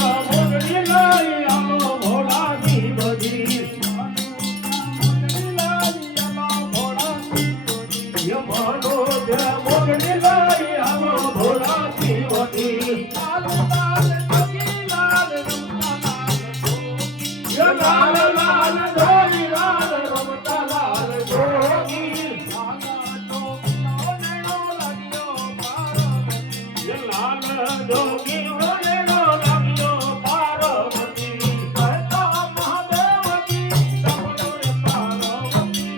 મોગલી લઈ આવો ભોળાની બધી યમનો જે મોગલી લઈ આવો ભોળાની બધી લાલ લાલ ધોળી લાલ રમતા લાલ જોગી લાલ જોગી ઓલેનો લાગ્યો પાર્વતી કહેતા મહાદેવજી તમનો પાર્વતી